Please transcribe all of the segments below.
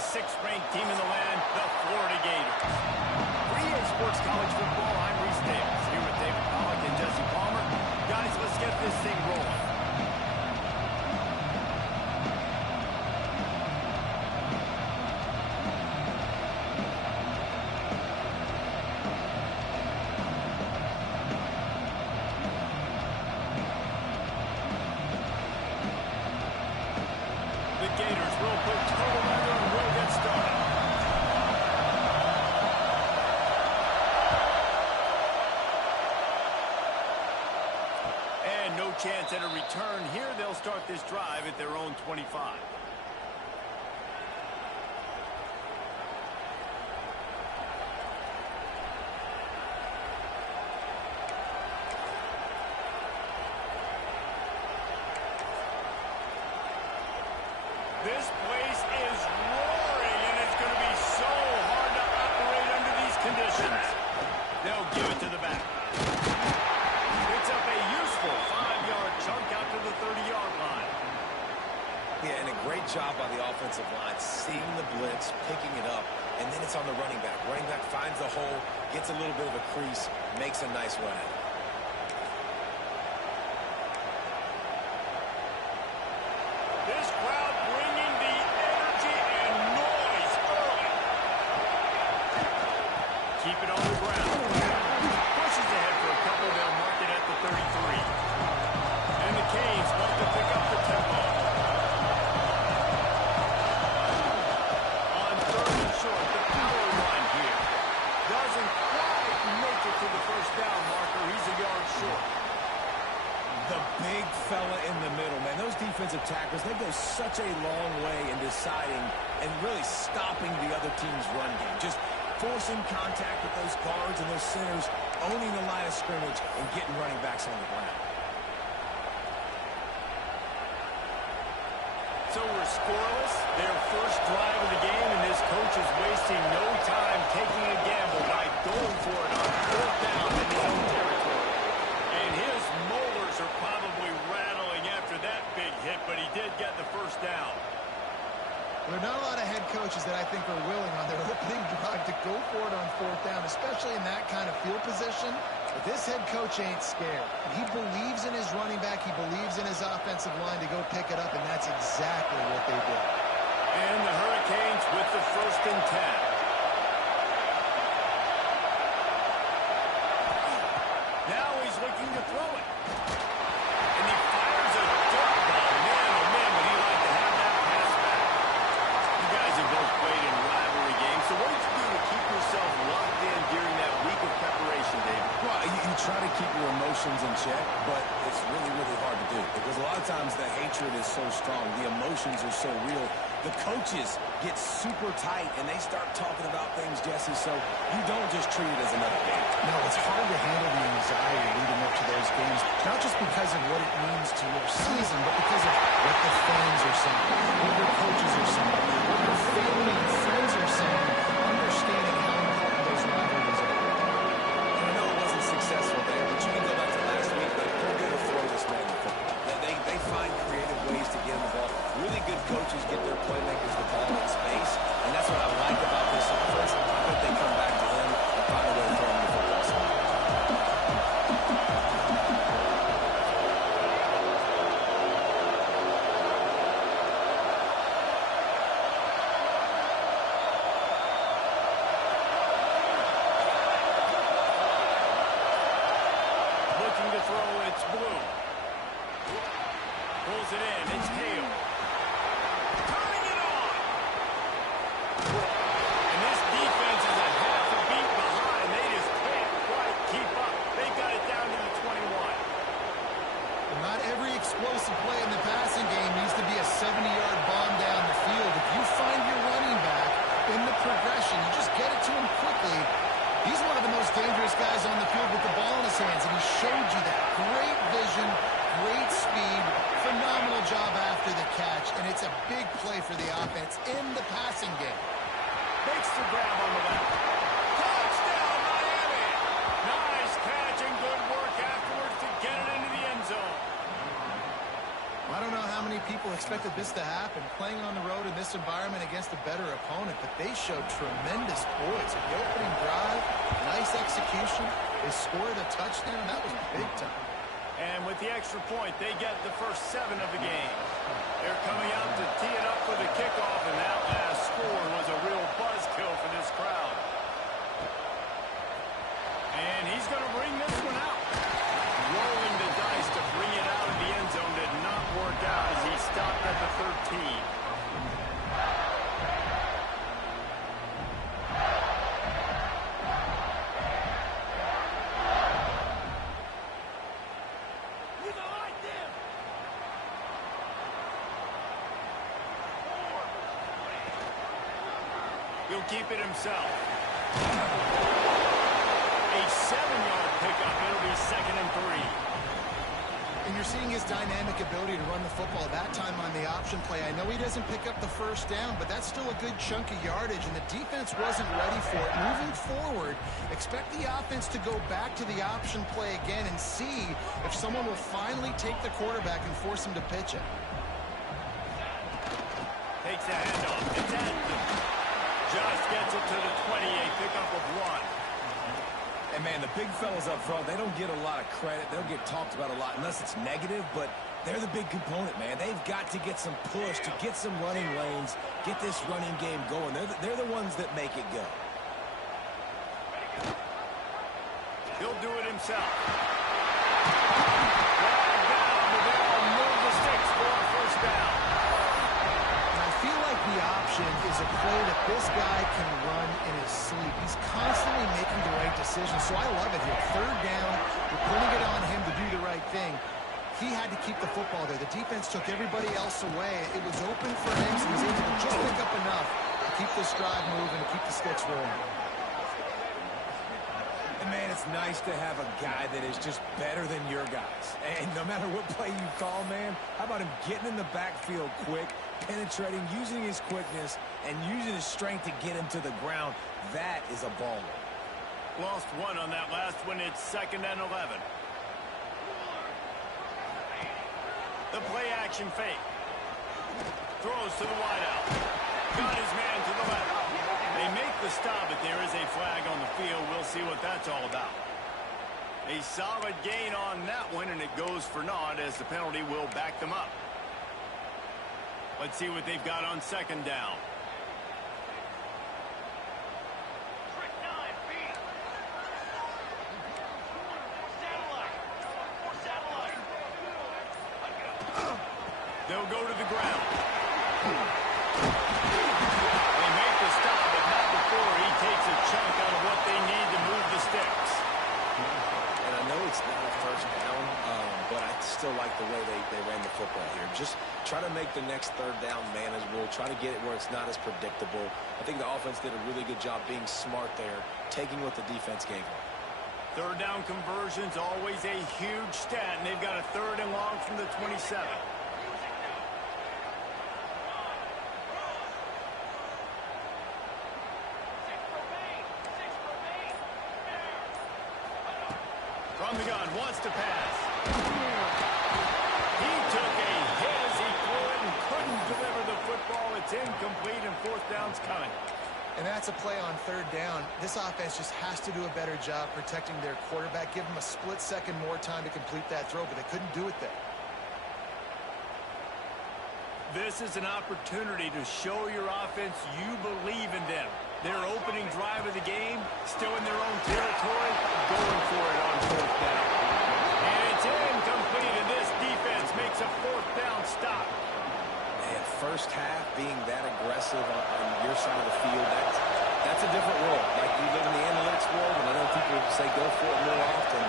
sixth-ranked team in the land, the Florida Gators. For EA Sports College Football, I'm Reese Davis, here with David Pollack and Jesse Palmer. Guys, let's get this thing rolling. Gators will put total weather and we'll get started. And no chance at a return here. They'll start this drive at their own 25. This place is roaring, and it's going to be so hard to operate under these conditions. They'll give it to the back. Picks up a useful 5-yard chunk out to the 30-yard line. Yeah, and a great job by the offensive line, seeing the blitz, picking it up, and then it's on the running back. Running back finds the hole, gets a little bit of a crease, makes a nice run at it. This crowd bringing the energy and noise early. Keep it on the ground. Pushes ahead for a couple. They'll mark it at the 33. And the Canes want to pick up the tempo. On third and short, the power run here. Doesn't quite make it to the first down marker. He's a yard short. The big fella in the middle, man. Those defensive tackles, they go such a long way in deciding and really stopping the other team's run game. Just forcing contact with those guards and those centers, owning the line of scrimmage, and getting running backs on the ground. So we're scoreless, their first drive of the game, and this coach is wasting no time taking a gamble by going for it on fourth down in his own territory. And his molars are probably rattling after that big hit, but he did get the first down. There are not a lot of head coaches that I think are willing on their opening drive to go for it on fourth down, especially in that kind of field position. But this head coach ain't scared. He believes in his running back. He believes in his offensive line to go pick it up, and that's exactly what they did. And the Hurricanes with the 1st and 10. Now he's looking to throw it. And he fires a dirt ball. Man, oh man, would he like to have that pass back. You guys have both played in rivalry games, so what did you do to keep yourself locked in during that week of preparation, David? Well, you try to keep your emotions in check, but it's really, really hard to do because a lot of times the hatred is so strong. The emotions are so real. The coaches get super tight, and they start talking about things, Jesse, so you don't just treat it as another game. No, it's hard to handle the anxiety leading up to those games, not just because of what it means to your season, but because of what the fans are saying, what your coaches are saying, what your family and friends are saying, understanding how important those rivalries are. And I know it wasn't successful there, but you can go back to last week. They're going to throw this man the football. They find creative ways to get him the ball. Really good coaches get their playmakers the ball in space, and that's what I like about this offense. I bet they come back to him and find a way to throw him the football. Looking to throw, it's Blue. Pulls it in, it's Hale. Turning it on! And this defense is a half a beat behind. They just can't quite keep up. They got it down to the 21. Well, not every explosive play in the passing game needs to be a 70-yard bomb down the field. If you find your running back in the progression, you just get it to him quickly. He's one of the most dangerous guys on the field with the ball in his hands, and he showed you that. Great vision, great speed, phenomenal job after the catch, and it's a big play for the offense in the passing game. Makes the grab on the left. Touchdown, Miami! Nice catch and good work afterwards to get it into the end zone. I don't know how many many people expected this to happen, playing on the road in this environment against a better opponent, but they showed tremendous poise. The opening drive, nice execution. They scored a touchdown. That was big time. And with the extra point, they get the first 7 of the game. They're coming out to tee it up for the kickoff, and that last score was a real buzzkill for this crowd. And he's going to bring this one out. Rolling the dice to bring it out of the end zone did not work out as he stopped at the 13. He'll keep it himself. A 7-yard pickup. It'll be 2nd and 3. And you're seeing his dynamic ability to run the football that time on the option play. I know he doesn't pick up the first down, but that's still a good chunk of yardage, and the defense wasn't ready for it. Moving forward, expect the offense to go back to the option play again and see if someone will finally take the quarterback and force him to pitch it. Takes the handoff. It's at just gets it to the 28, pickup of 1. And, man, the big fellas up front, they don't get a lot of credit. They'll get talked about a lot unless it's negative, but they're the big component, man. They've got to get some push, to get some running lanes, get this running game going. They're the ones that make it go. He'll do it himself. Flag down, but they'll move the sticks for a first down. I feel like the option is a play that this guy can run in his sleep. He's constantly making the right decision, so I love it here. 3rd down, we're putting it on him to do the right thing. He had to keep the football there. The defense took everybody else away. It was open for him, so he was able to just pick up enough to keep this drive moving, to keep the sticks rolling. And, man, it's nice to have a guy that is just better than your guys. And no matter what play you call, man, how about him getting in the backfield quick, penetrating, using his quickness, and using his strength to get him to the ground? That is a baller. Lost 1 on that last one. It's 2nd and 11. The play action fake. Throws to the wideout. Got his man to the left. They make the stop, but there is a flag on the field. We'll see what that's all about. A solid gain on that one, and it goes for naught as the penalty will back them up. Let's see what they've got on 2nd down. They'll go to the ground. They make the stop, but not before he takes a chunk out of what they need to move the sticks. And I know it's not a first down, but I still like the way they ran the football here. Just try to make the next 3rd down manageable. Try to get it where it's not as predictable. I think the offense did a really good job being smart there, taking what the defense gave them. 3rd down conversion's always a huge stat, and they've got a 3rd and long from the 27. From the gun, wants to pass. He took a hit as he threw it and couldn't deliver the football. It's incomplete, and 4th down's coming. And that's a play on 3rd down. This offense just has to do a better job protecting their quarterback. Give them a split second more time to complete that throw, but they couldn't do it there. This is an opportunity to show your offense you believe in them. Their opening drive of the game, still in their own territory, going for it on 4th down. And it's incomplete, and this defense makes a 4th down stop. Man, first half being that aggressive on your side of the field, that's a different world. Like, we live in the analytics world, and I know people say go for it more often.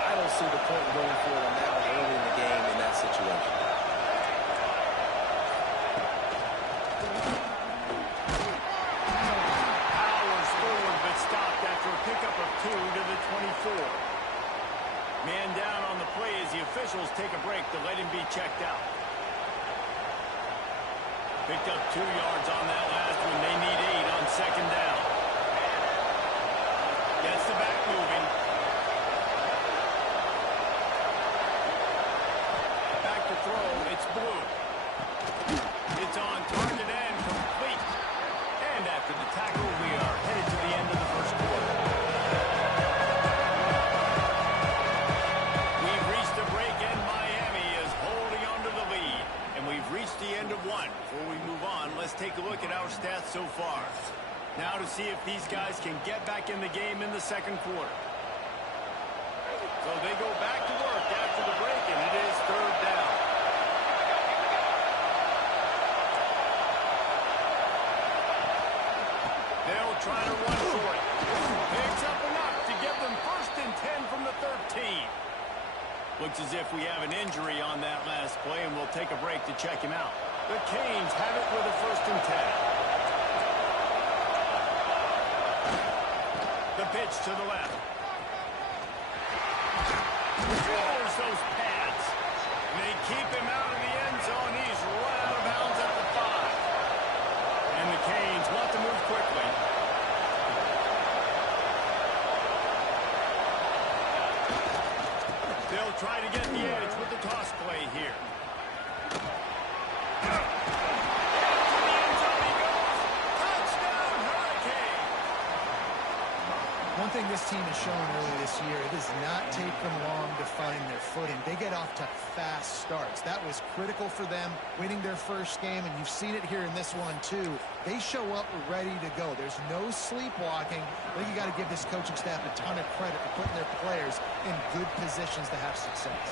I don't see the point in going for it on that one early in the game in that situation. Pickup of 2 to the 24. Man down on the play as the officials take a break to let him be checked out. Picked up 2 yards on that last one. They need 8 on 2nd down. Gets the back moving. Back to throw. It's Blue. It's on target and complete. And after the tackle, we are headed to the end of the first quarter. We've reached a break, and Miami is holding on to the lead. And we've reached the end of one. Before we move on, let's take a look at our stats so far. Now to see if these guys can get back in the game in the second quarter. So they go back to work after the break, and it is third down. They'll try to run for it. Picks up enough to give them 1st and 10 from the 13. Looks as if we have an injury on that last play, and we'll take a break to check him out. The Canes have it with a 1st and 10. The pitch to the left. Throws those pads. And they keep him out of the end zone. He's run out of bounds at the 5. And the Canes want to move quickly. They'll try to get the edge with the toss play here. One thing this team has shown early this year, it does not take them long to find their footing. They get off to fast starts. That was critical for them, winning their first game, and you've seen it here in this one too. They show up ready to go. There's no sleepwalking. I think you got to give this coaching staff a ton of credit for putting their players in good positions to have success.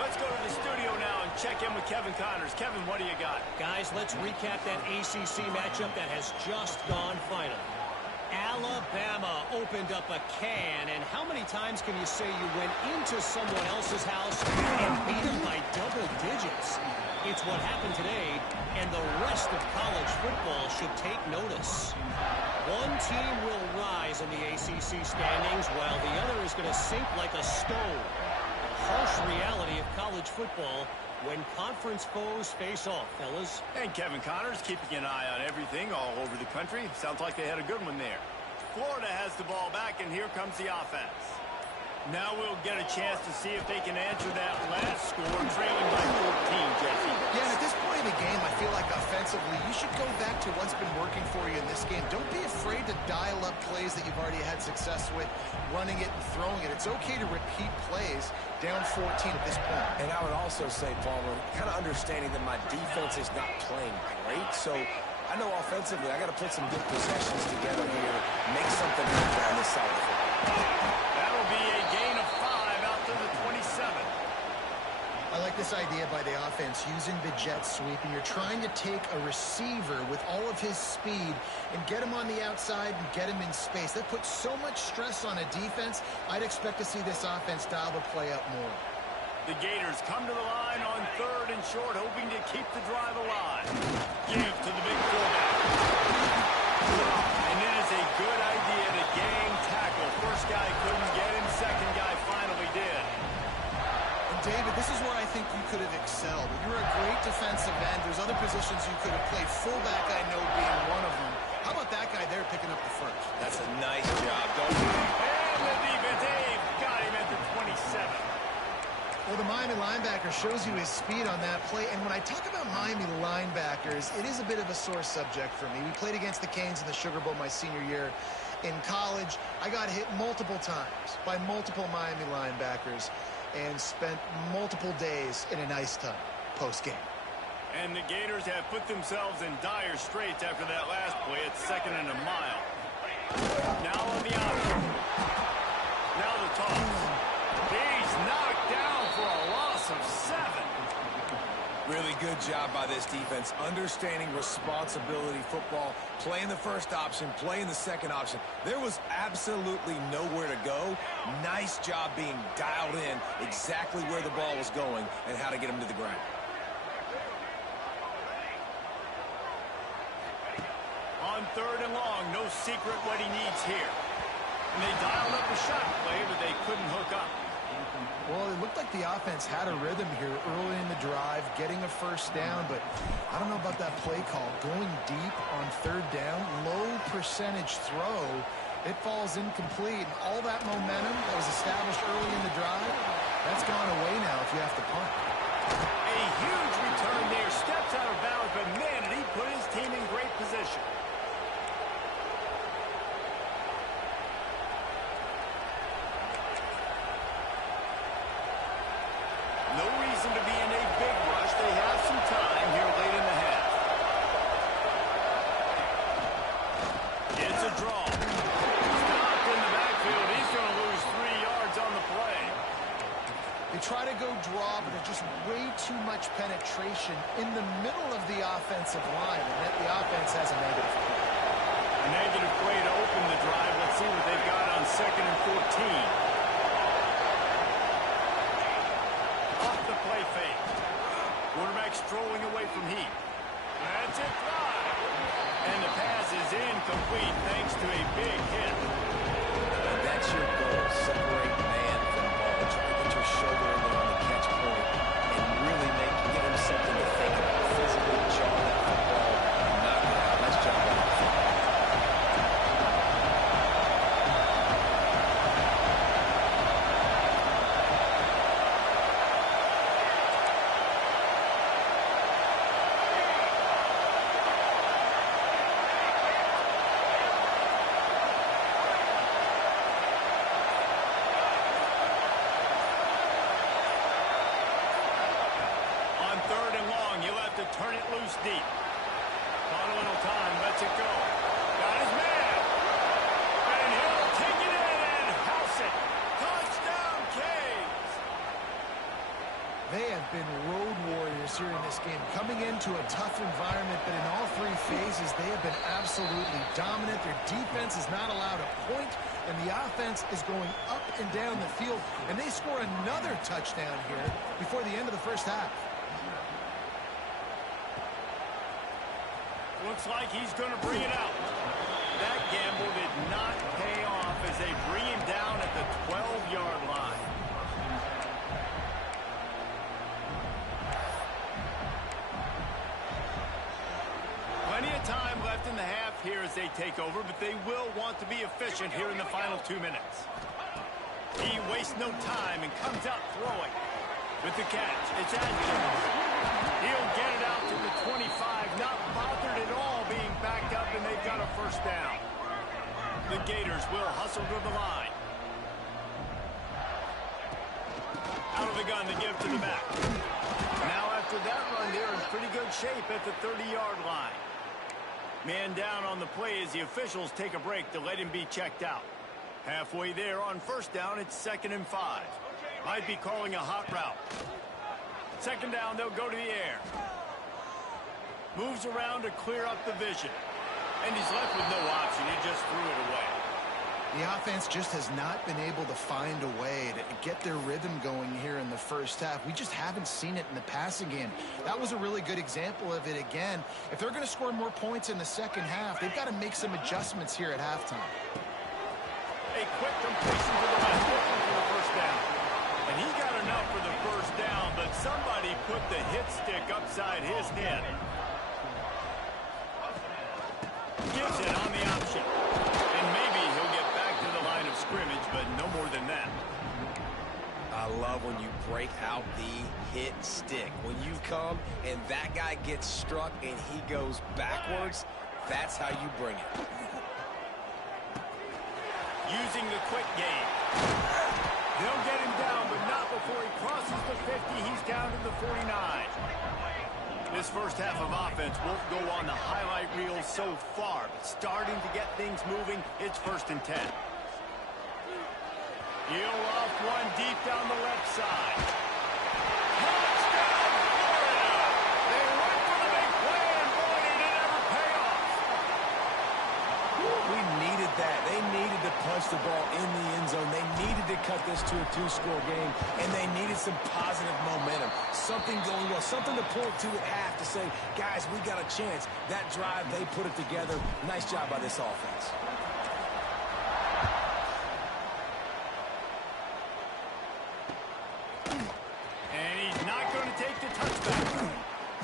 Let's go to the studio now and check in with Kevin Connors. Kevin, what do you got? Guys, let's recap that ACC matchup that has just gone final. Alabama opened up a can, and how many times can you say you went into someone else's house and beat them by double digits? It's what happened today, and the rest of college football should take notice. One team will rise in the ACC standings, while the other is going to sink like a stone. The harsh reality of college football when conference foes face off, fellas. And Kevin Connors keeping an eye on everything all over the country. Sounds like they had a good one there. Florida has the ball back, and here comes the offense. Now we'll get a chance to see if they can answer that last score, trailing by 14, Jesse. Yeah, and at this point in the game, I feel like offensively, you should go back to what's been working for you in this game. Don't be afraid to dial up plays that you've already had success with, running it and throwing it. It's okay to repeat plays down 14 at this point. And I would also say, Palmer, kind of understanding that my defense is not playing great, so I know offensively I got to put some good possessions together here, make something happen on this side of the football. That'll be a gain of 5 out to the 27. I like this idea by the offense, using the jet sweep, and you're trying to take a receiver with all of his speed and get him on the outside and get him in space. That puts so much stress on a defense. I'd expect to see this offense dial the play up more. The Gators come to the line on 3rd and short, hoping to keep the drive alive. Give to the big fullback. And it is a good idea to gang tackle. First guy couldn't get him, second guy finally did. And David, this is where I think you could have excelled. You're a great defensive end. There's other positions you could have played. Fullback, I know, being one of them. How about that guy there picking up the first? That's a nice job, don't you? And the defense, Dave got him at the 27. Well, the Miami linebacker shows you his speed on that play. And when I talk about Miami linebackers, it is a bit of a sore subject for me. We played against the Canes in the Sugar Bowl my senior year in college. I got hit multiple times by multiple Miami linebackers and spent multiple days in an ice tub post-game. And the Gators have put themselves in dire straits after that last play. It's 2nd and a mile. Now on the out. Now the toss. He's knocked down for a loss of 7. Really good job by this defense, understanding responsibility football, playing the first option, playing the second option. There was absolutely nowhere to go. Nice job being dialed in exactly where the ball was going and how to get him to the ground. On 3rd and long, no secret what he needs here. And they dialed up a shot play, but they couldn't hook up. Well, it looked like the offense had a rhythm here early in the drive, getting a first down, but I don't know about that play call. Going deep on 3rd down, low percentage throw, it falls incomplete. And all that momentum that was established early in the drive, that's gone away now if you have to punt. A huge return there, step steps out of bounds, but man, did he put his team in great position. No reason to be in a big rush. They have some time here late in the half. It's a draw. Stopped in the backfield. He's going to lose 3 yards on the play. They try to go draw, but there's just way too much penetration in the middle of the offensive line, and yet the offense has a negative play. A negative play to open the drive. Let's see what they've got on 2nd and 14. Play fake. Quarterback strolling away from heat. That's it, drive. And the pass is incomplete thanks to a big hit. That's your goal. Separate man from ball. Try to get your shoulder in there on the catch point and really give him something to think about. Physically jaw that football and knock it out. Nice job on that football. Turn it loose deep. Caught a little time, lets it go. Got his man. And he'll take it in and house it. Touchdown, Canes. They have been road warriors here in this game, coming into a tough environment, but in all 3 phases, they have been absolutely dominant. Their defense is not allowed a point, and the offense is going up and down the field, and they score another touchdown here before the end of the first half. Looks like he's going to bring it out. That gamble did not pay off as they bring him down at the 12-yard line. Plenty of time left in the half here as they take over, but they will want to be efficient here in the final 2 minutes. He wastes no time and comes out throwing. With the catch, it's Adkins. He'll get it out to the 25, not bothered at all being backed up, and they've got a first down. The Gators will hustle to the line. Out of the gun, the give to the back. Now after that run, they're in pretty good shape at the 30-yard line. Man down on the play as the officials take a break to let him be checked out. Halfway there on first down, it's 2nd and 5. Might be calling a hot route. 2nd down, they'll go to the air. Moves around to clear up the vision. And he's left with no option. He just threw it away. The offense just has not been able to find a way to get their rhythm going here in the first half. We just haven't seen it in the passing game. That was a really good example of it again. If they're going to score more points in the second half, they've got to make some adjustments here at halftime. A quick completion to the left, looking for the first down. And he got enough for the first down, but somebody put the hit stick upside his head. Gives it on the option. And maybe he'll get back to the line of scrimmage, but no more than that. I love when you break out the hit stick. When you come and that guy gets struck and he goes backwards, that's how you bring it. Using the quick game. They'll get him down, but not before he crosses the 50. He's down to the 49. This first half of offense won't go on the highlight reel so far, but starting to get things moving, it's 1st and 10. He'll off one deep down the left side. Touchdown, Florida! They went for the big play, and boy, did it ever pay off. We needed that. They needed to punch the ball in the end zone. They needed to cut this to a 2-score game, and they needed some positive momentum. Something going well, something to point to at half to say, guys, we got a chance. That drive, they put it together. Nice job by this offense. And he's not going to take the touchback.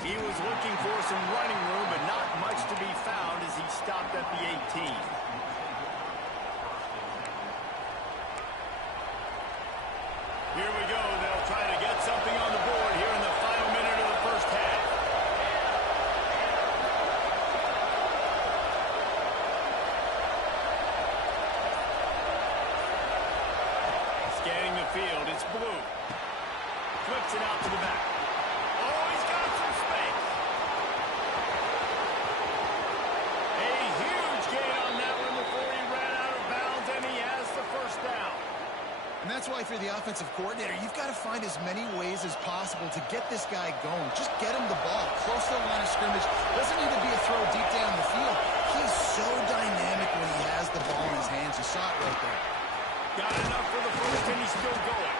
He was looking for some running room, but not much to be found as he stopped at the 18. Here we go. They'll try to get something on the board here in the final minute of the first half. It's blue. Flips it out to the back. Oh, he's got some space. A huge gain on that one before he ran out of bounds, and he has the first down. And that's why if you're the offensive coordinator, you've got to find as many ways as possible to get this guy going. Just get him the ball close to the line of scrimmage. Doesn't need to be a throw deep down the field. He's so dynamic when he has the ball in his hands. You saw it right there. Got enough for the first, and he's still going.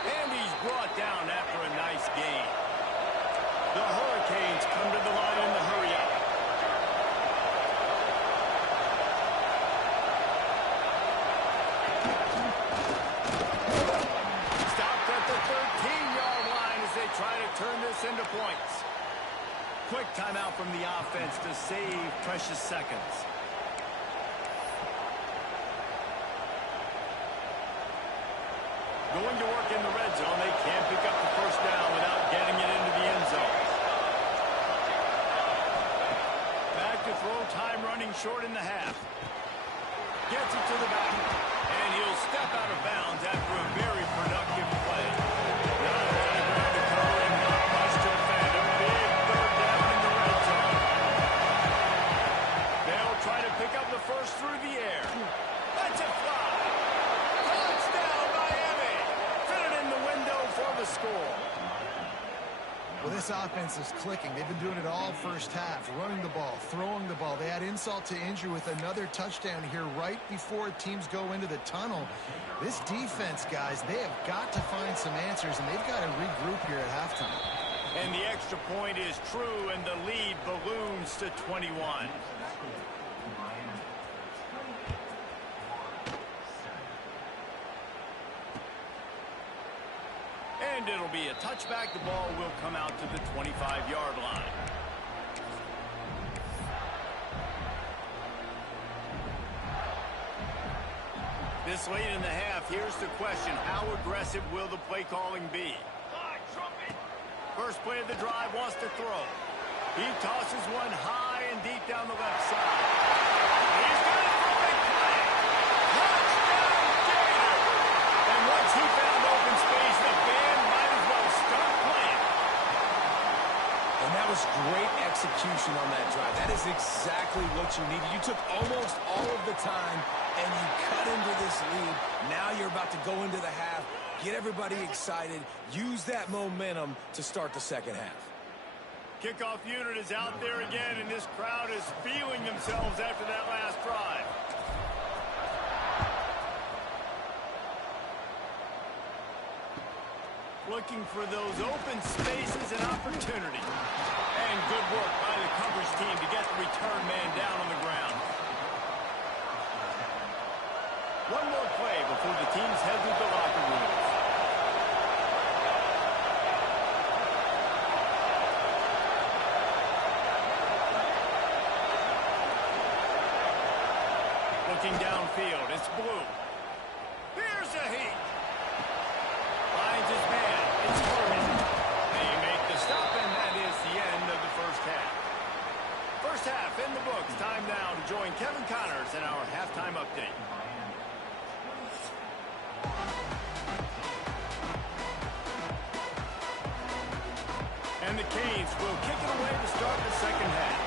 And he's brought down after a nice gain. The Hurricanes come to the line in the hurry-up. Try to turn this into points. Quick timeout from the offense to save precious seconds. Going to work in the red zone. They can't pick up the first down without getting it into the end zone. Back to throw, time running short in the half. Gets it to the back. And he'll step out of bounds after a very productive play. First through the air. Let's it fly. Touchdown, Miami. Fit it in the window for the score. Well, this offense is clicking. They've been doing it all first half. Running the ball, throwing the ball. They add insult to injury with another touchdown here right before teams go into the tunnel. This defense, guys, they have got to find some answers, and they've got to regroup here at halftime. And the extra point is true, and the lead balloons to 21. And it'll be a touchback. The ball will come out to the 25-yard line. This late in the half, here's the question. How aggressive will the play calling be? First play of the drive, wants to throw. He tosses one high and deep down the left side. He's got it for a big play. Touchdown, Gator! And once he found open space, the band might as well start playing. And that was great execution on that drive. That is exactly what you needed. You took almost all of the time, and you cut into this lead. Now you're about to go into the half, get everybody excited, use that momentum to start the second half. Kickoff unit is out there again, and this crowd is feeling themselves after that last drive. Looking for those open spaces and opportunity. And good work by the coverage team to get the return man down on the ground. One more play before the teams head to the locker rooms. Looking downfield, it's blue. Here's a heat. Finds his man. It's Comin. They make the stop, and that is the end of the first half. First half in the books. Time now to join Kevin Connors in our halftime update. And the Canes will kick it away to start the second half.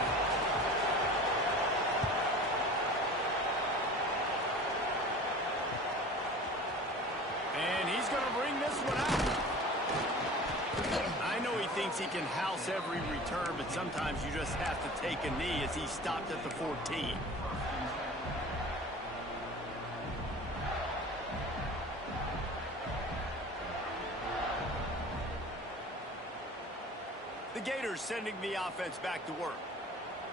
And he's going to bring this one out. I know he thinks he can house every return, but sometimes you just have to take a knee as he stopped at the 14. The Gators sending the offense back to work.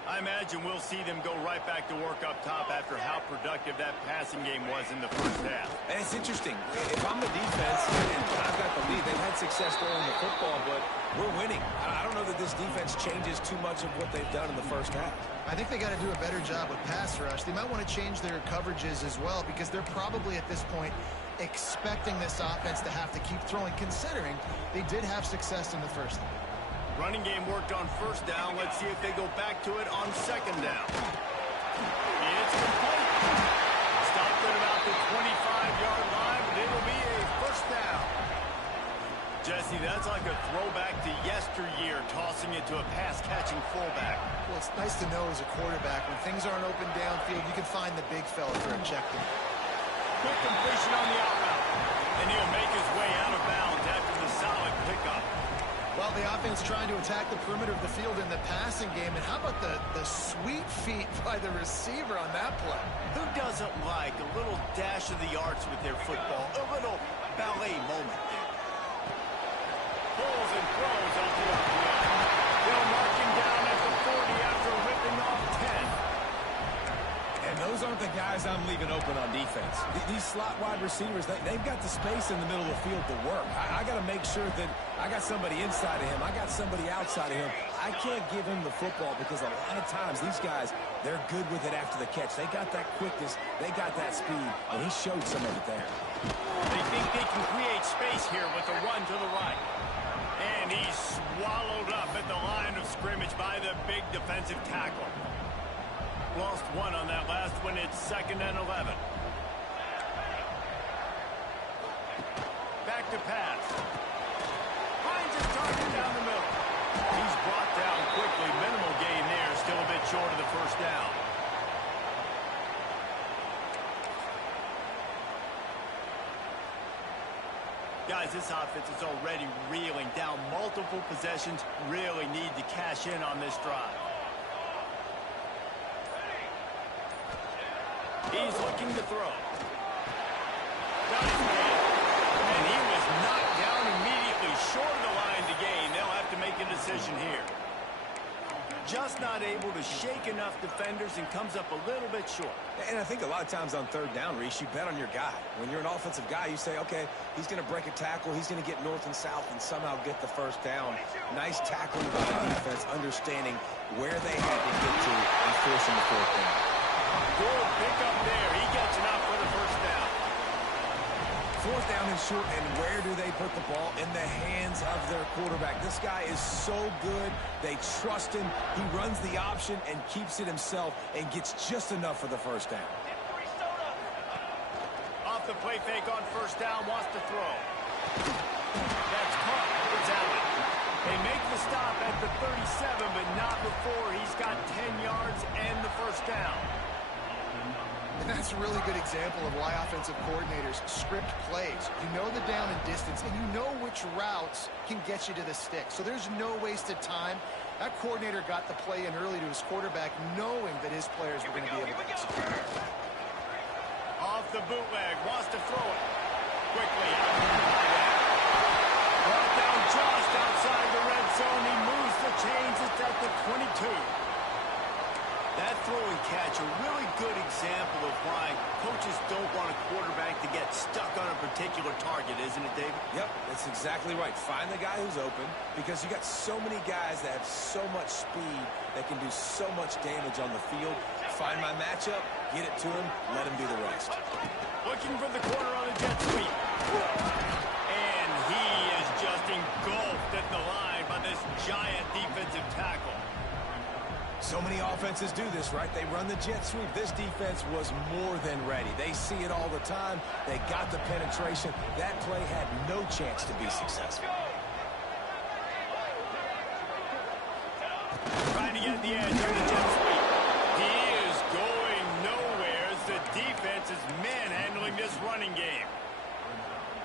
I imagine we'll see them go right back to work up top after how productive that passing game was in the first half. And it's interesting. If I'm the defense and I've got the lead, they've had success throwing the football, but we're winning. I don't know that this defense changes too much of what they've done in the first half. I think they got to do a better job with pass rush. They might want to change their coverages as well because they're probably at this point expecting this offense to have to keep throwing, considering they did have success in the first half. Running game worked on first down. Let's see if they go back to it on second down. It's complete. Stopped at about the 25-yard line, but it'll be a first down. yesteryear, tossing it to a pass-catching fullback. Well, it's nice to know as a quarterback, when things aren't open downfield, you can find the big fella for a check down. Quick completion on the outbound. And he'll make his way out of bounds after the solid pickup. Well, the offense trying to attack the perimeter of the field in the passing game. And how about the sweet feet by the receiver on that play? Who doesn't like a little dash of the arts with their football? A little ballet moment there. Pulls and throws off the offense. They'll mark him down at the 40 after ripping off 10. And those aren't the guys I'm leaving open on defense. These slot wide receivers, they've got the space in the middle of the field to work. I got to make sure that I got somebody inside of him. I got somebody outside of him. I can't give him the football because a lot of times these guys, they're good with it after the catch. They got that quickness. They got that speed, and he showed some of it there. They think they can create space here with a run to the right. And he's swallowed up at the line of scrimmage by the big defensive tackle. Lost one on that last one. It's 2nd and 11. Back to pass. Finds his target down the middle. He's brought down quickly. Minimal gain there. Still a bit short of the first down. Guys, this offense is already reeling down multiple possessions. Really need to cash in on this drive. He's looking to throw. Got his man. And he was knocked down immediately short of the line to gain. They'll have to make a decision here. Just not able to shake enough defenders and comes up a little bit short. And I think a lot of times on 3rd down, Reese, you bet on your guy. When you're an offensive guy, you say, okay, he's going to break a tackle, he's going to get north and south and somehow get the first down. Nice tackling by the defense, understanding where they had to get to and forcing the 4th down. Good pickup there. He gets enough for the first down. 4th down and short, and where do they put the ball? In the hands of their quarterback. This guy is so good. They trust him. He runs the option and keeps it himself and gets just enough for the first down. Off the play fake on first down, wants to throw. That's caught. It's Allen. They make the stop at the 37, but not before he's got 10 yards and the first down. And that's a really good example of why offensive coordinators script plays. You know the down and distance, and you know which routes can get you to the stick. So there's no wasted time. That coordinator got the play in early to his quarterback, knowing that his players were going to be able to execute. Off the bootleg, wants to throw it. Quickly out to the highway. Brought down just outside the red zone. He moves the chains. It's at the 22. That throw and catch, a really good example of why coaches don't want a quarterback to get stuck on a particular target, isn't it, David? Yep, that's exactly right. Find the guy who's open because you got so many guys that have so much speed that can do so much damage on the field. Find my matchup, get it to him, let him do the rest. Looking for the corner on a jet sweep. And he is just engulfed at the line by this giant defensive tackle. So many offenses do this, right? They run the jet sweep. This defense was more than ready. They see it all the time. They got the penetration. That play had no chance to be successful. Trying to get the edge on the jet sweep. He is going nowhere as the defense is manhandling this running game.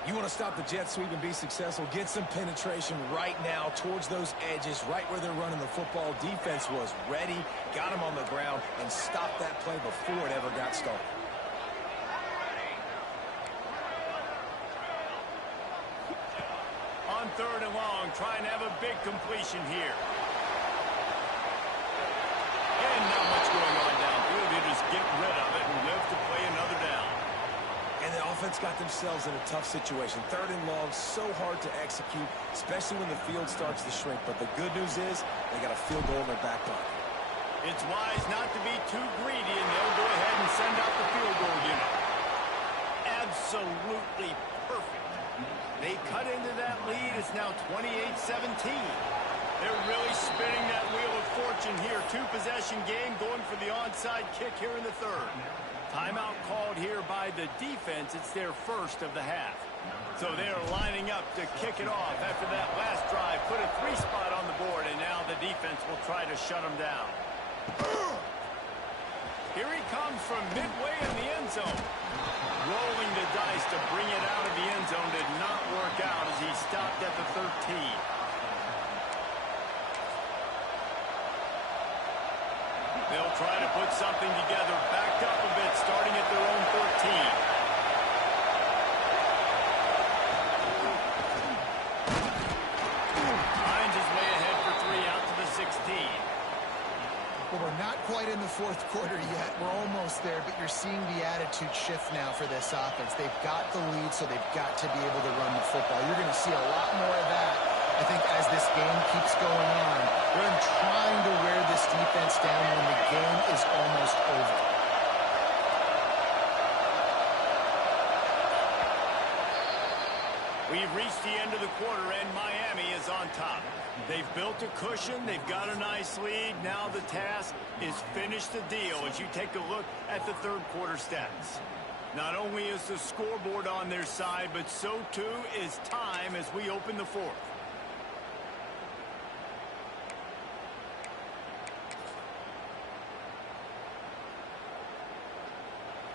You want to stop the jet sweep and be successful, get some penetration right now towards those edges, right where they're running the football. Defense was ready, got him on the ground, and stopped that play before it ever got started. On 3rd and long, trying to have a big completion here. And not much going on downfield. They just get rid of it and live to play another down. And the offense got themselves in a tough situation. 3rd and long, so hard to execute, especially when the field starts to shrink. But the good news is they got a field goal in their back pocket. It's wise not to be too greedy, and they'll go ahead and send out the field goal unit. Absolutely perfect. They cut into that lead. It's now 28-17. They're really spinning that wheel of fortune here. 2-possession game going for the onside kick here in the 3rd. Timeout called here by the defense. It's their first of the half. So they're lining up to kick it off after that last drive. Put a 3-spot on the board, and now the defense will try to shut them down. Here he comes from midway in the end zone. Rolling the dice to bring it out of the end zone did not work out as he stopped at the 13. They'll try to put something together, backed up a bit, starting at their own 13. Well, we're not quite in the fourth quarter yet. We're almost there, but you're seeing the attitude shift now for this offense. They've got the lead, so they've got to be able to run the football. You're going to see a lot more of that, I think, as this game keeps going on. They're trying to wear this defense down when the game is almost over. We've reached the end of the quarter, and Miami is on top. They've built a cushion. They've got a nice lead. Now the task is finish the deal as you take a look at the third quarter stats. Not only is the scoreboard on their side, but so too is time as we open the fourth.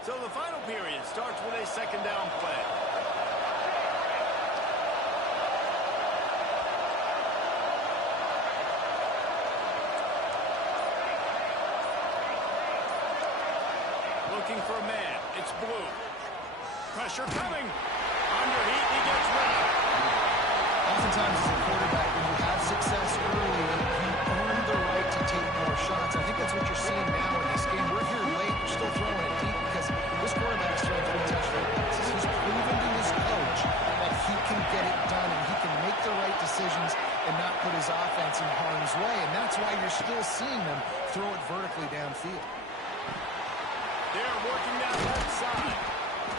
So the final period starts with a second down play. Looking for a man. It's Blue. Pressure coming. Under heat, he gets rid of it. Oftentimes as a quarterback, when you have success early, you earn the right to take more shots. I think that's what you're seeing now in this game. We're here late. We're still throwing it deep because this quarterback's throwing 3 touchdown passes. He's proven to his coach that he can get it done and he can make the right decisions and not put his offense in harm's way. And that's why you're still seeing them throw it vertically downfield. They're working down that side.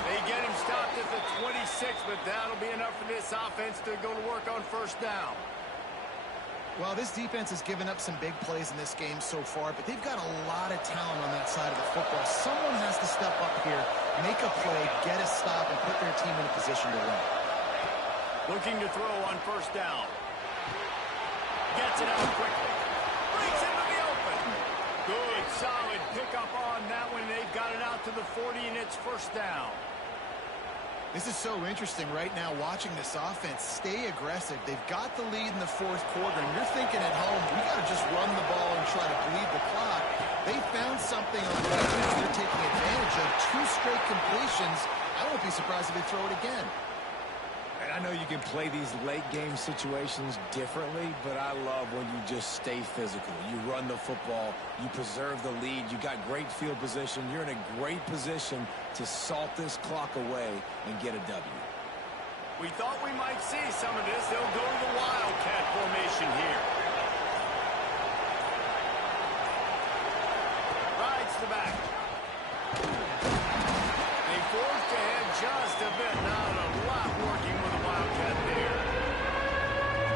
They get him stopped at the 26, but that'll be enough for this offense to go to work on first down. Well, this defense has given up some big plays in this game so far, but they've got a lot of talent on that side of the football. Someone has to step up here, make a play, get a stop, and put their team in a position to win. Looking to throw on first down. Gets it out quickly. Breaks into the open. Good, solid pickup on that one. They've got it out to the 40, and it's first down. This is so interesting right now watching this offense stay aggressive. They've got the lead in the fourth quarter, and you're thinking at home, we got to just run the ball and try to bleed the clock. They found something on defense they're taking advantage of. 2 straight completions. I won't be surprised if they throw it again. And I know you can play these late-game situations differently, but I love when you just stay physical. You run the football, you preserve the lead, you got great field position, you're in a great position to salt this clock away and get a W. We thought we might see some of this. They'll go to the Wildcat formation here. Rides the back. They forced ahead just a bit. Not a lot working with the Wildcat there.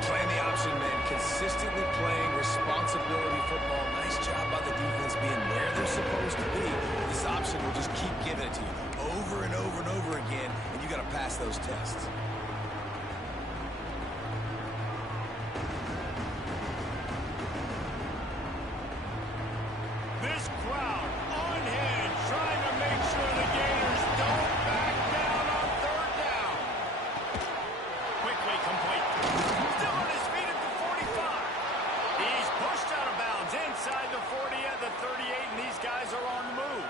Playing the option man, consistently playing responsibility football. Nice job by the defense being where they're supposed to be. This option will just keep giving it to you over and over and over again, and you got to pass those tests. This crowd on hand trying to make sure the Gators don't back down on third down. Quickly complete. Still on his feet at the 45. He's pushed out of bounds inside the 40 at the 38, and these guys are on the move.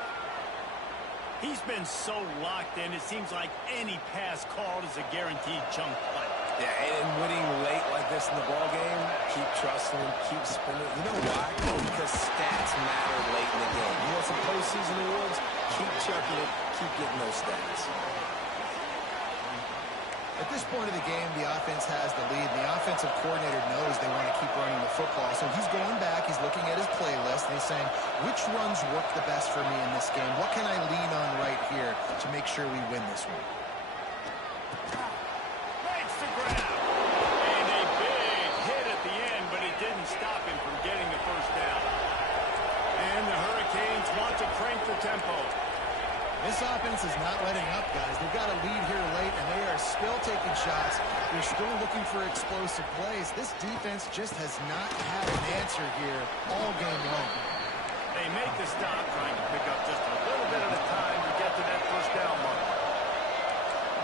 He's been so locked in, it seems like any pass called is a guaranteed chunk play. Yeah, and winning late like this in the ballgame, keep trusting him, keep spinning. You know why? Because stats matter late in the game. You want some postseason awards? Keep chucking it, keep getting those stats. At this point of the game, the offense has the lead. The offensive coordinator knows they want to keep running the football. So he's going back, he's looking at his playlist, and he's saying, which runs work the best for me in this game? What can I lean on right here to make sure we win this one? Makes the grab. And a big hit at the end, but it didn't stop him from getting the first down. And the Hurricanes want to crank the tempo. This offense is not letting up, guys. They've got a lead here late, and they are still taking shots. They're still looking for explosive plays. This defense just has not had an answer here all game long. They make the stop, trying to pick up just a little bit at a time to get to that first down mark.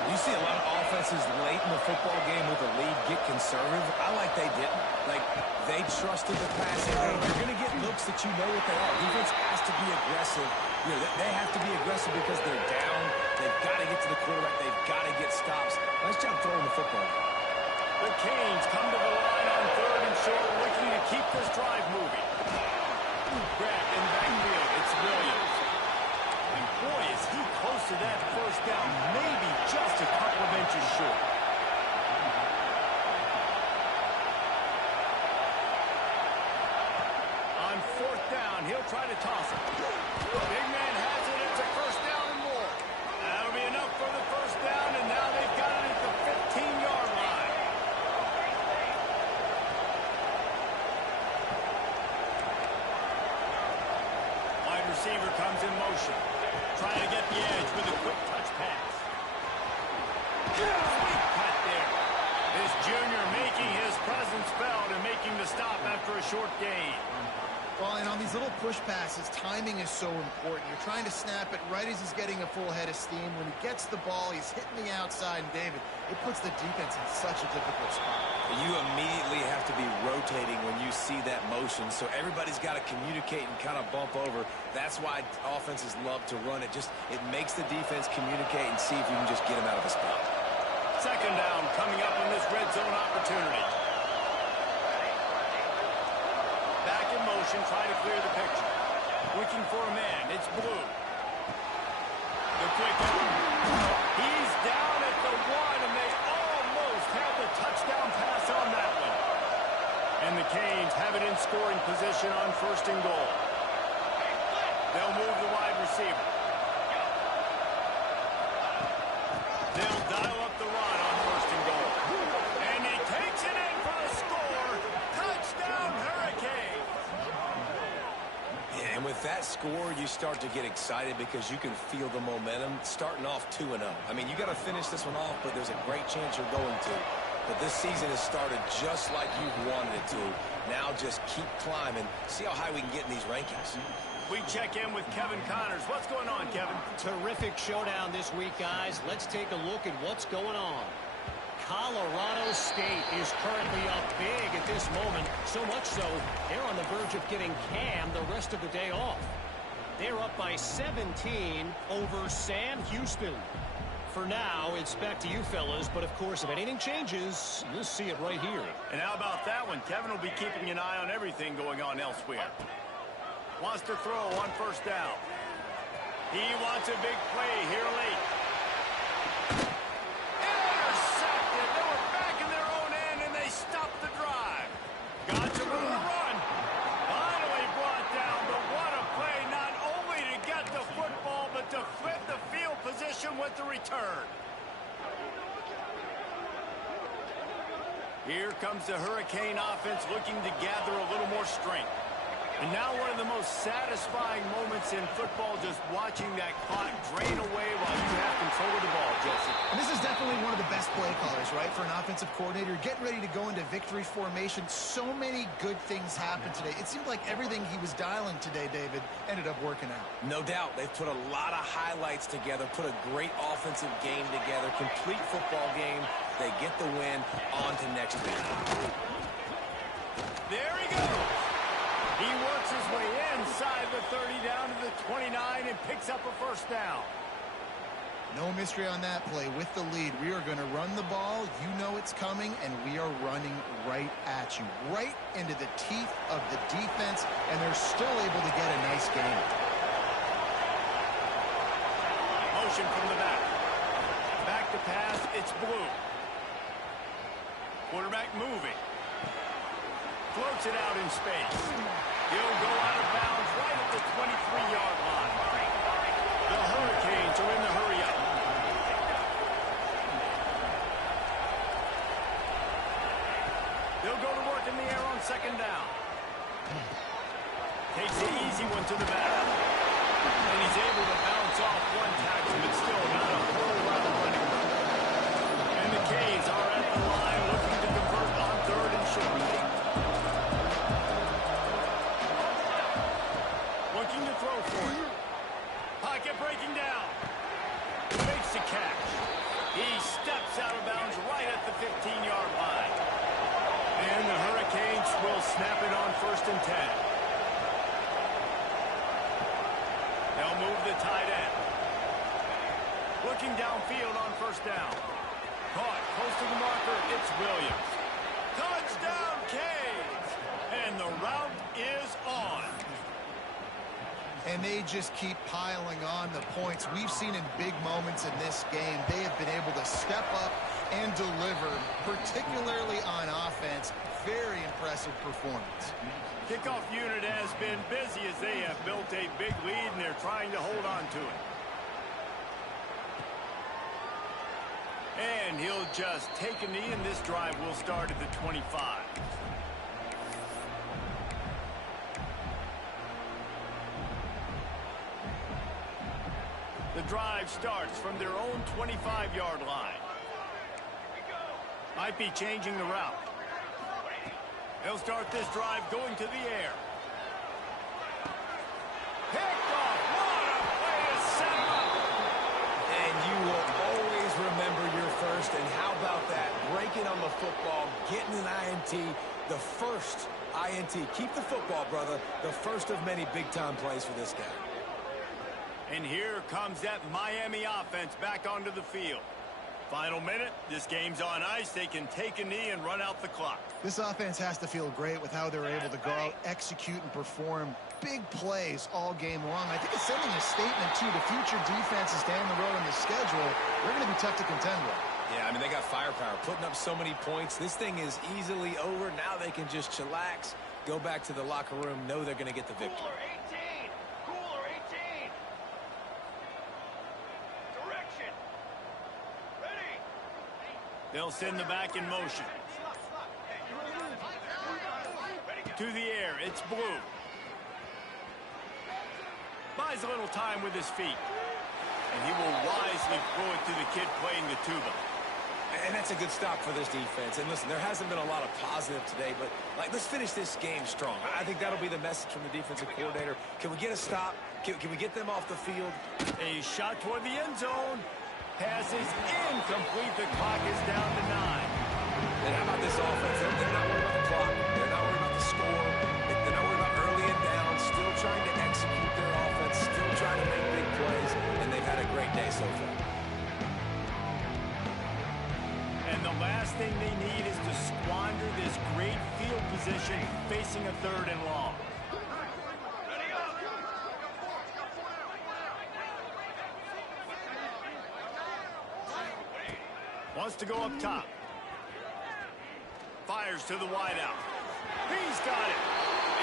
You see a lot of offenses late in the football game with a lead get conservative. I like they didn't. Like, they trusted the passing game. You're going to get looks that you know what they are. Defense has to be aggressive. You know, they have to be aggressive because they're down. They've got to get to the quarterback. They've got to get stops. Nice job throwing the football. The Canes come to the line on 3rd and short, looking to keep this drive moving. Grabbed in the backfield. It's Williams. And boy, is he close to that first down. Maybe just a couple of inches short. On 4th down, he'll try to toss it. Big man has it. It's a first down and more. That'll be enough for the first down, and now they've got it at the 15-yard line. Wide receiver comes in motion. Trying to get the edge with a quick touch pass. Sweet cut there. This junior making his presence felt and making the stop after a short gain. Well, and on these little push passes, timing is so important. You're trying to snap it right as he's getting a full head of steam. When he gets the ball, he's hitting the outside. And, David, it puts the defense in such a difficult spot. You immediately have to be rotating when you see that motion, so everybody's got to communicate and kind of bump over. That's why offenses love to run it. It makes the defense communicate and see if you can just get them out of the spot. 2nd down coming up on this red zone opportunity. Back in motion, trying to clear the picture. Looking for a man. It's Blue. The quick out. He's down at the 1, and they almost have the touchdown pass on that one. And the Canes have it in scoring position on 1st and goal. They'll move the wide receiver. They'll dial up the run on 1st and goal. And he takes it in for the score. Touchdown, Hurricane. Yeah, and with that score, you start to get excited because you can feel the momentum starting off 2-0. I mean, you got to finish this one off, but there's a great chance you're going to. But this season has started just like you've wanted it to. Now just keep climbing. See how high we can get in these rankings. We check in with Kevin Connors. What's going on, Kevin? Terrific showdown this week, guys. Let's take a look at what's going on. Colorado State is currently up big at this moment, so much so they're on the verge of getting Cam the rest of the day off. They're up by 17 over Sam Houston. For now, it's back to you fellas, but of course, if anything changes, you'll see it right here. And how about that one? Kevin will be keeping an eye on everything going on elsewhere. Wants to throw on 1st down. He wants a big play here late. Intercepted. They were back in their own end, and they stopped the drive. Got to move the run. Finally brought down, but what a play, not only to get the football, but to flip the field position with the return. Here comes the Hurricane offense looking to gather a little more strength. And now one of the most satisfying moments in football, just watching that clock drain away while you have control of the ball, Jesse. And this is definitely one of the best play callers, right, for an offensive coordinator. Getting ready to go into victory formation. So many good things happened today. It seemed like everything he was dialing today, David, ended up working out. No doubt. They've put a lot of highlights together, put a great offensive game together, complete football game. They get the win. On to next week. There he goes. He works his way inside the 30 down to the 29 and picks up a 1st down. No mystery on that play. With the lead, we are going to run the ball. You know it's coming, and we are running right at you, right into the teeth of the defense, and they're still able to get a nice game. Motion from the back. Back to pass. It's Blue. Quarterback moving. Floats it out in space. He'll go out of bounds right at the 23-yard line. The Hurricanes are in the hurry-up. They'll go to work in the air on 2nd down. Takes the easy one to the back. And he's able to bounce off one tackle, but still not a whole lot of running room. And the Canes are at the line looking to convert on 3rd and short. Looking to throw for it. Pocket breaking down. Makes the catch. He steps out of bounds right at the 15-yard line. And the Hurricanes will snap it on 1st and 10. They'll move the tight end. Looking downfield on 1st down. Caught close to the marker. It's Williams. Touchdown, Canes! And the route is on. And they just keep piling on the points. We've seen in big moments in this game, they have been able to step up and deliver, particularly on offense. Very impressive performance. Kickoff unit has been busy as they have built a big lead, and they're trying to hold on to it. And he'll just take a knee, and this drive will start at the 25. The drive starts from their own 25-yard line. Might be changing the route. They'll start this drive going to the air. Picked off. What a way to set him up. And you will always remember your first. And how about that? Breaking on the football, getting an INT, the first INT. Keep the football, brother. The first of many big-time plays for this guy. And here comes that Miami offense back onto the field. Final minute, this game's on ice. They can take a knee and run out the clock. This offense has to feel great with how they're able to go out, execute, and perform big plays all game long. I think it's sending a statement, too, to future defenses down the road in the schedule. They're going to be tough to contend with. Yeah, I mean, they got firepower, putting up so many points. This thing is easily over. Now they can just chillax, go back to the locker room, know they're going to get the victory. Cooler 18. Direction. Ready. They'll send the back in motion. To the air, it's Blue. Buys a little time with his feet. And he will wisely throw it to the kid playing the tuba. And that's a good stop for this defense. And listen, there hasn't been a lot of positive today, but let's finish this game strong. I think that'll be the message from the defensive coordinator. Can we get a stop? Can we get them off the field? A shot toward the end zone. Pass is incomplete. The clock is down to 9. And how about this offense? They're not worried about the clock. They're not worried about the score. They're not worried about early and down. Still trying to execute their offense. Still trying to make big plays. And they've had a great day so far. And the last thing they need is to squander this great field position facing a 3rd and long. Wants to go up top. Fires to the wideout. He's got it.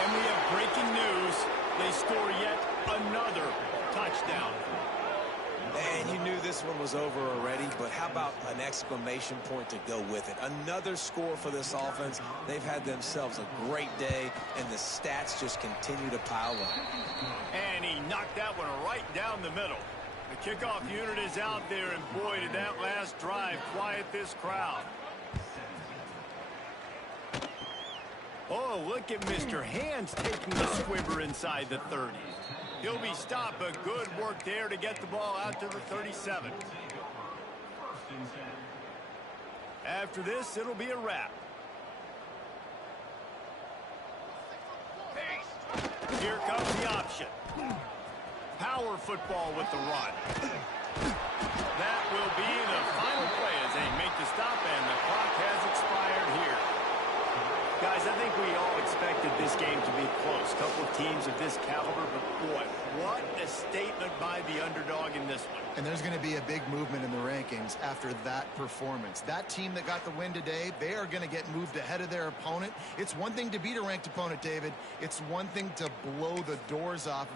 And we have breaking news. They score yet another touchdown. And you knew this one was over already, but how about an exclamation point to go with it? Another score for this offense. They've had themselves a great day, and the stats just continue to pile up. And he knocked that one right down the middle. The kickoff unit is out there, and boy, did that last drive quiet this crowd. Oh, look at Mr. Hands taking the squibber inside the 30. He'll be stopped, but good work there to get the ball out to the 37. After this, it'll be a wrap. Here comes the option. Power football with the run. That will be the final play as they make the stop, and the clock has expired here. Guys, I think we all expected this game to be close. Couple of teams of this caliber, but boy, what a statement by the underdog in this one. And there's going to be a big movement in the rankings after that performance. That team that got the win today, they are going to get moved ahead of their opponent. It's one thing to beat a ranked opponent, David. It's one thing to blow the doors off